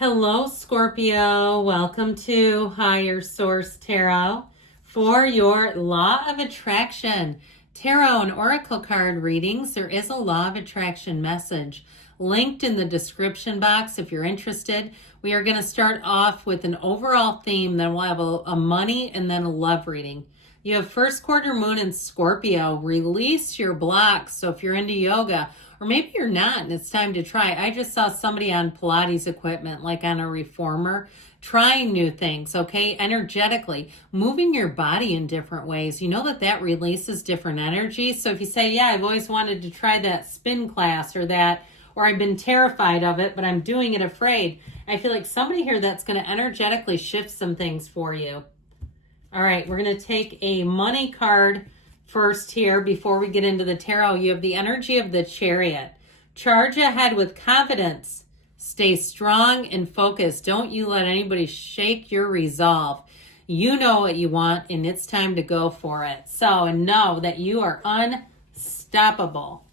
Hello, Scorpio. Welcome to Higher Source Tarot for your Law of Attraction Tarot and Oracle card readings. There is a Law of Attraction message linked in the description box if you're interested. We are going to start off with an overall theme, then we'll have a money and then a love reading. You have first quarter moon in Scorpio. Release your blocks. So if you're into yoga, or maybe you're not and it's time to try. I just saw somebody on Pilates equipment, like on a reformer, trying new things, okay? Energetically, moving your body in different ways. You know that releases different energy. So if you say, yeah, I've always wanted to try that spin class or I've been terrified of it, but I'm doing it afraid. I feel like somebody here that's going to energetically shift some things for you. All right, we're going to take a money card first here before we get into the tarot. You have the energy of the Chariot. Charge ahead with confidence. Stay strong and focused. Don't you let anybody shake your resolve. You know what you want, and it's time to go for it. So know that you are unstoppable.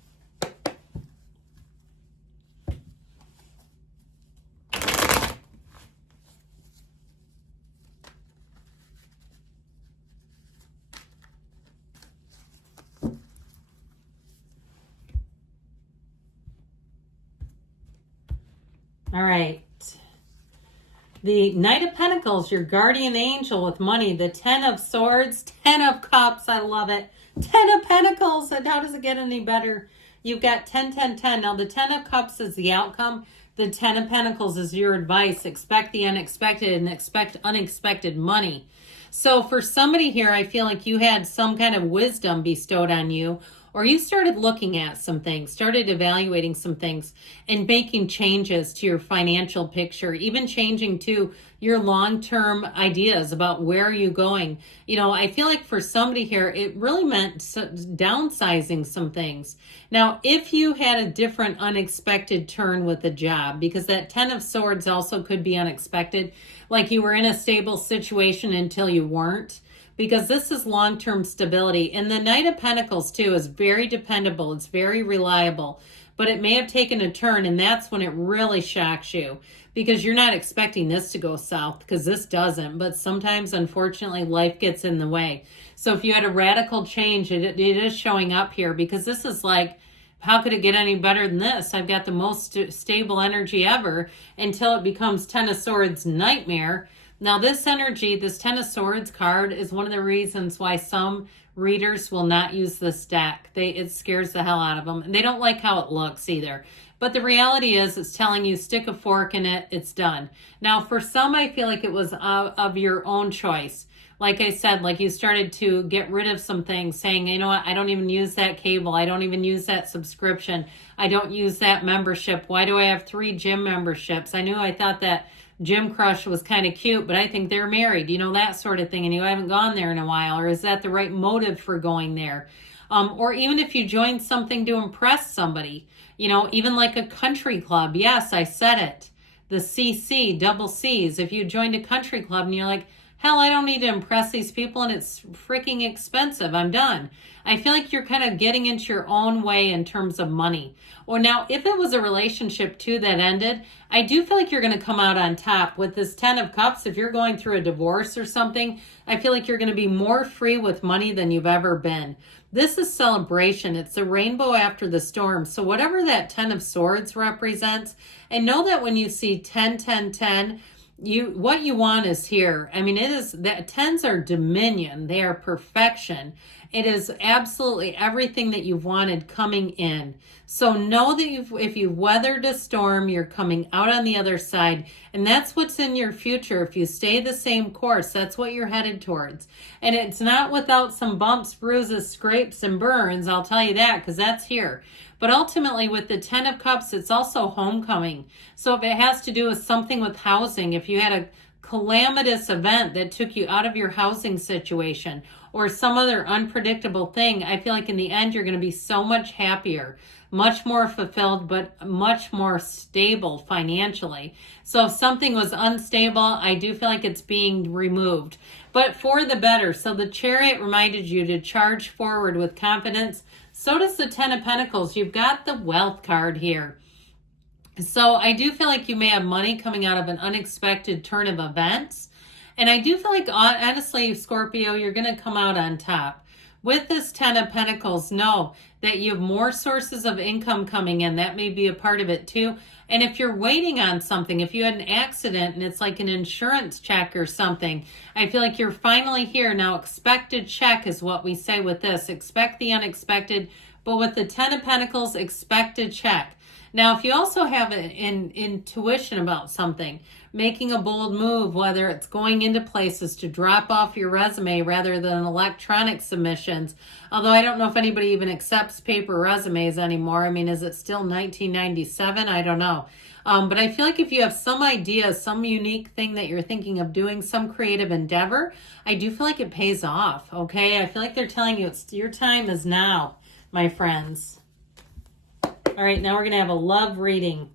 All right. The Knight of Pentacles, your guardian angel with money. The Ten of Swords, Ten of Cups. I love it. 10 of Pentacles. And how does it get any better? You've got 10, 10, 10. Now, the 10 of Cups is the outcome. The 10 of Pentacles is your advice. Expect the unexpected and expect unexpected money. So for somebody here, I feel like you had some kind of wisdom bestowed on you, or you started looking at some things, started evaluating some things and making changes to your financial picture, even changing to your long-term ideas about where are you going. You know, I feel like for somebody here, it really meant downsizing some things. Now, if you had a different unexpected turn with a job, because that 10 of Swords also could be unexpected, like you were in a stable situation until you weren't, because this is long-term stability. And the Knight of Pentacles, too, is very dependable. It's very reliable. But it may have taken a turn, and that's when it really shocks you, because you're not expecting this to go south, because this doesn't. But sometimes, unfortunately, life gets in the way. So if you had a radical change, it is showing up here, because this is like, how could it get any better than this? I've got the most stable energy ever, until it becomes 10 of Swords nightmare. Now, this energy, this 10 of Swords card, is one of the reasons why some readers will not use this deck. It scares the hell out of them. And they don't like how it looks either. But the reality is, it's telling you, stick a fork in it, it's done. Now, for some, I feel like it was of your own choice. Like I said, like you started to get rid of some things, saying, you know what, I don't even use that cable. I don't even use that subscription. I don't use that membership. Why do I have 3 gym memberships? I thought that Gym Crush was kind of cute, but I think they're married, you know, that sort of thing, and you haven't gone there in a while. Or is that the right motive for going there? Or even if you join something to impress somebody, you know, even like a country club. Yes, I said it. The CC, double C's. If you joined a country club and you're like, hell, I don't need to impress these people and it's freaking expensive, I'm done. I feel like you're kind of getting into your own way in terms of money. Or now, if it was a relationship too that ended, I do feel like you're going to come out on top with this 10 of Cups. If you're going through a divorce or something, I feel like you're going to be more free with money than you've ever been. This is celebration. It's the rainbow after the storm. So whatever that 10 of Swords represents, and know that when you see 10, 10, 10, what you want is here. I mean, it is that 10s are dominion. They are perfection. It is absolutely everything that you've wanted coming in. So know that if you've weathered a storm, you're coming out on the other side. And that's what's in your future. If you stay the same course, that's what you're headed towards. And it's not without some bumps, bruises, scrapes, and burns. I'll tell you that, because that's here. But ultimately, with the 10 of Cups, it's also homecoming. So if it has to do with something with housing, if you had a calamitous event that took you out of your housing situation or some other unpredictable thing, I feel like in the end, you're going to be so much happier, much more fulfilled, but much more stable financially. So if something was unstable, I do feel like it's being removed, but for the better. So the Chariot reminded you to charge forward with confidence. So does the 10 of Pentacles. You've got the Wealth card here. So I do feel like you may have money coming out of an unexpected turn of events. And I do feel like, honestly, Scorpio, you're going to come out on top. With this Ten of Pentacles, know that you have more sources of income coming in. That may be a part of it too. And if you're waiting on something, if you had an accident and it's like an insurance check or something, I feel like you're finally here. Now, expected check is what we say with this. Expect the unexpected. But with the Ten of Pentacles, expected check. Now, if you also have an intuition about something, making a bold move, whether it's going into places to drop off your resume rather than electronic submissions, although I don't know if anybody even accepts paper resumes anymore. I mean, is it still 1997? I don't know. But I feel like if you have some idea, some unique thing that you're thinking of doing, some creative endeavor, I do feel like it pays off, okay? I feel like they're telling you your time is now, my friends. All right, now we're going to have a love reading.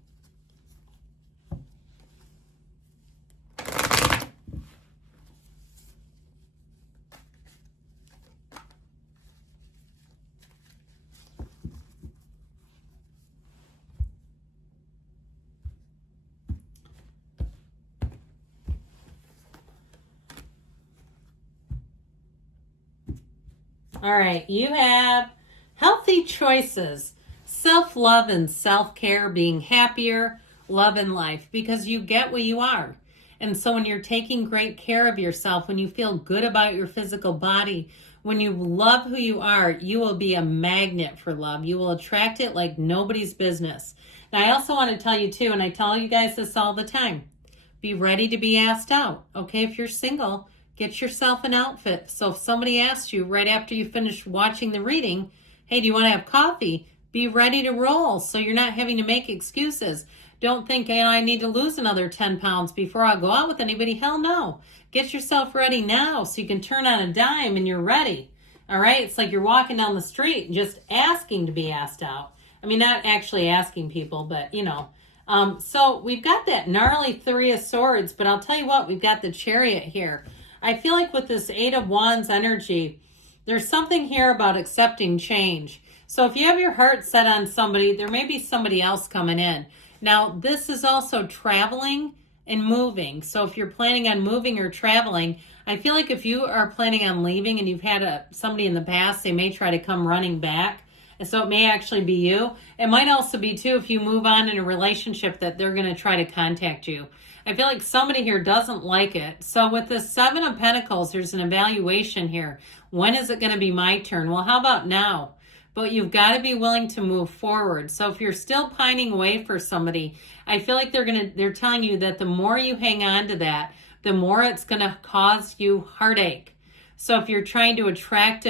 All right, you have healthy choices, self-love and self-care, being happier, love in life, because you get what you are. And so when you're taking great care of yourself, when you feel good about your physical body, when you love who you are, you will be a magnet for love. You will attract it like nobody's business. Now, I also want to tell you too, and I tell you guys this all the time, be ready to be asked out. Okay, if you're single, get yourself an outfit. So if somebody asks you right after you finish watching the reading, hey, do you want to have coffee? Be ready to roll so you're not having to make excuses. Don't think, hey, I need to lose another 10 pounds before I go out with anybody. Hell no. Get yourself ready now so you can turn on a dime and you're ready. All right? It's like you're walking down the street and just asking to be asked out. I mean, not actually asking people, but, you know. So we've got that gnarly Three of Swords, but I'll tell you what, we've got the Chariot here. I feel like with this Eight of Wands energy, there's something here about accepting change. So if you have your heart set on somebody, there may be somebody else coming in. Now, this is also traveling and moving. So if you're planning on moving or traveling, I feel like if you are planning on leaving and you've had somebody in the past, they may try to come running back. And so it may actually be you. It might also be, too, if you move on in a relationship that they're going to try to contact you. I feel like somebody here doesn't like it. So with the Seven of Pentacles, there's an evaluation here. When is it going to be my turn? Well, how about now? But you've got to be willing to move forward. So if you're still pining away for somebody, I feel like they're telling you that the more you hang on to that, the more it's going to cause you heartache. So if you're trying to attract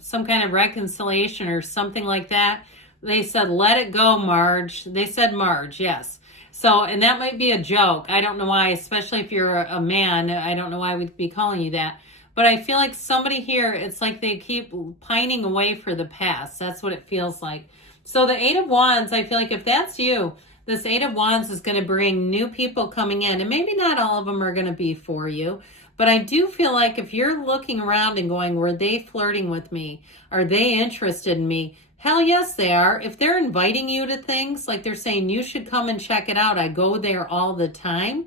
some kind of reconciliation or something like that, they said, let it go, Marge. They said Marge, yes. So, and that might be a joke. I don't know why, especially if you're a man. I don't know why we'd be calling you that. But I feel like somebody here, it's like they keep pining away for the past. That's what it feels like. So the Eight of Wands, I feel like if that's you, this Eight of Wands is going to bring new people coming in. And maybe not all of them are going to be for you. But I do feel like if you're looking around and going, were they flirting with me? Are they interested in me? Hell yes, they are. If they're inviting you to things, like they're saying, you should come and check it out. I go there all the time.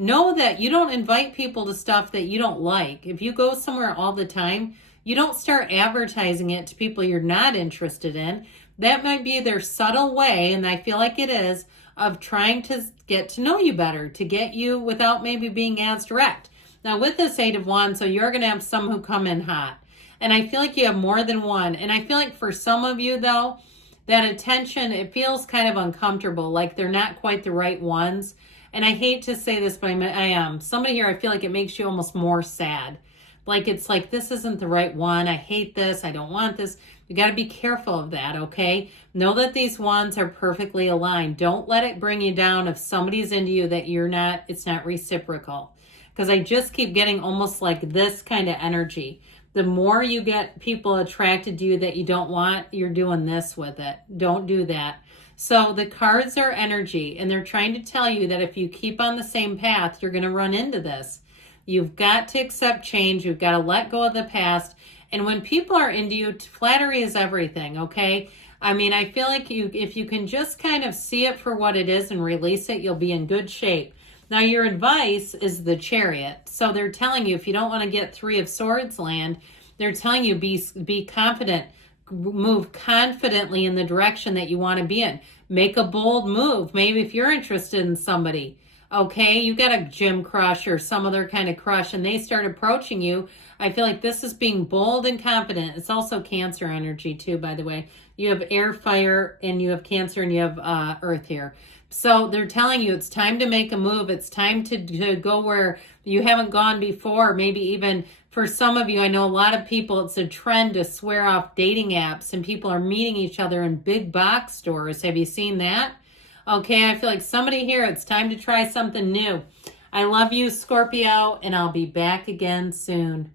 Know that you don't invite people to stuff that you don't like. If you go somewhere all the time, you don't start advertising it to people you're not interested in. That might be their subtle way, and I feel like it is, of trying to get to know you better, to get you without maybe being as direct. Now, with this Eight of Wands, so you're going to have some who come in hot. And I feel like you have more than one. And I feel like for some of you, though, that attention, it feels kind of uncomfortable, like they're not quite the right ones. And I hate to say this, but I am. Somebody here, I feel like it makes you almost more sad. Like it's like, this isn't the right one. I hate this. I don't want this. You got to be careful of that, okay? Know that these wands are perfectly aligned. Don't let it bring you down if somebody's into you that you're not, it's not reciprocal. Because I just keep getting almost like this kind of energy. The more you get people attracted to you that you don't want, you're doing this with it. Don't do that. So the cards are energy, and they're trying to tell you that if you keep on the same path, you're going to run into this. You've got to accept change. You've got to let go of the past. And when people are into you, flattery is everything, okay? I mean, I feel like if you can just kind of see it for what it is and release it, you'll be in good shape. Now, your advice is the Chariot. So they're telling you, if you don't want to get Three of Swords land, they're telling you be confident, move confidently in the direction that you want to be in. Make a bold move. Maybe if you're interested in somebody, okay, you got a gym crush or some other kind of crush and they start approaching you, I feel like this is being bold and confident. It's also Cancer energy too, by the way. You have air, fire, and you have Cancer, and you have earth here. So they're telling you it's time to make a move. It's time to go where you haven't gone before. Maybe even for some of you, I know a lot of people, it's a trend to swear off dating apps and people are meeting each other in big box stores. Have you seen that? Okay, I feel like somebody here, it's time to try something new. I love you, Scorpio, and I'll be back again soon.